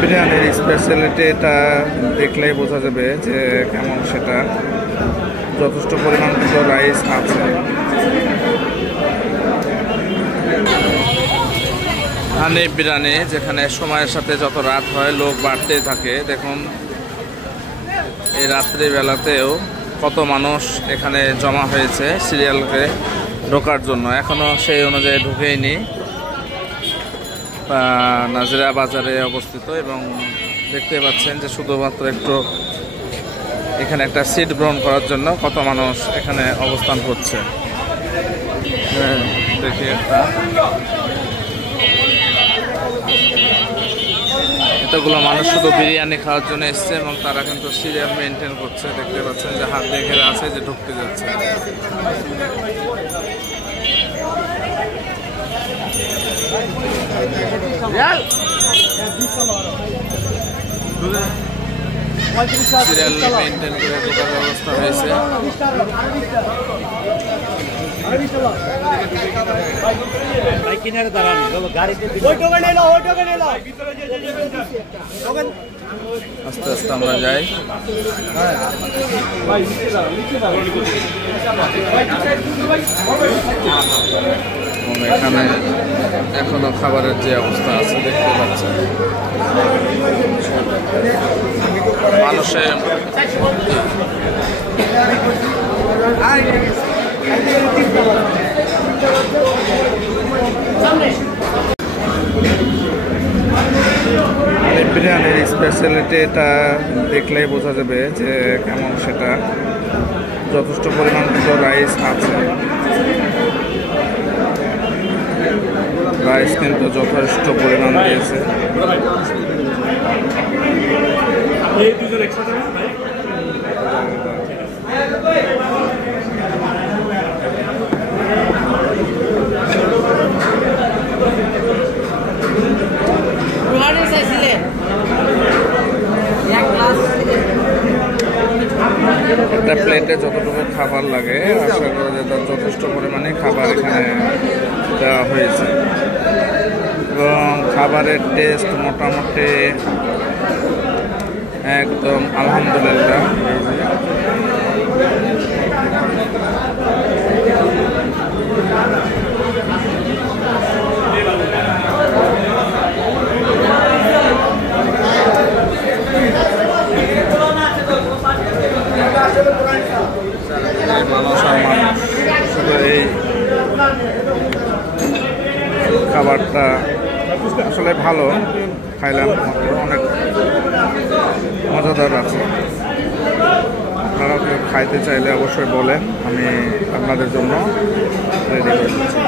বিরিয়ানির স্পেশালিটি এটা দেখলেই বোঝা যাবে যে কেমন সেটা। যথেষ্ট পরিমাণ কিন্তু রাইস আছে। হানিফ বিরিয়ানি, যেখানে সময়ের সাথে যত রাত হয় লোক বাড়তেই থাকে। দেখুন এই রাত্রিবেলাতেও কত মানুষ এখানে জমা হয়েছে সিরিয়ালকে ঢোকার জন্য। এখনো সেই অনুযায়ী ঢুকেইনি। নাজিরা বাজারে অবস্থিত এবং দেখতে পাচ্ছেন যে শুধুমাত্র একটু এখানে একটা সিট গ্রহণ করার জন্য কত মানুষ এখানে অবস্থান করছে। দেখি এতগুলো মানুষ শুধু বিরিয়ানি খাওয়ার জন্য এসছে এবং তারা কিন্তু সিরিয়াল মেনটেন করছে। দেখতে পাচ্ছেন যে হাত দিয়ে ঘেরা আছে যে ঢুকতে যাচ্ছে। সিরিয়াল মেনটেন করে ঢোকার ব্যবস্থা হয়েছে। আস্তে আস্তে আমরা যাই। এখানে এখনো খাবারের যে অবস্থা আছে দেখতে পাচ্ছেন। মানুষের বিরিয়ানির স্পেশালিটি এটা দেখলেই বোঝা যাবে যে কেমন সেটা। যথেষ্ট পরিমাণ কিন্তু রাইস আছে। রাইস কিন্তু যথেষ্ট পরিমাণ দিয়েছে। একটা প্লেটে যতটুকু খাবার লাগে আশা করা যায় তার যথেষ্ট পরিমাণে খাবার এখানে দেওয়া হয়েছে এবং খাবারের টেস্ট মোটামুটি একদম আলহামদুলিল্লাহ। মানুষ শুধু এই খাবারটা আসলে ভালো খাইলাম, অনেক মজাদার আছে। আপনারা খাইতে চাইলে অবশ্যই বলেন, আমি আপনাদের জন্য রেডি করে দিচ্ছি।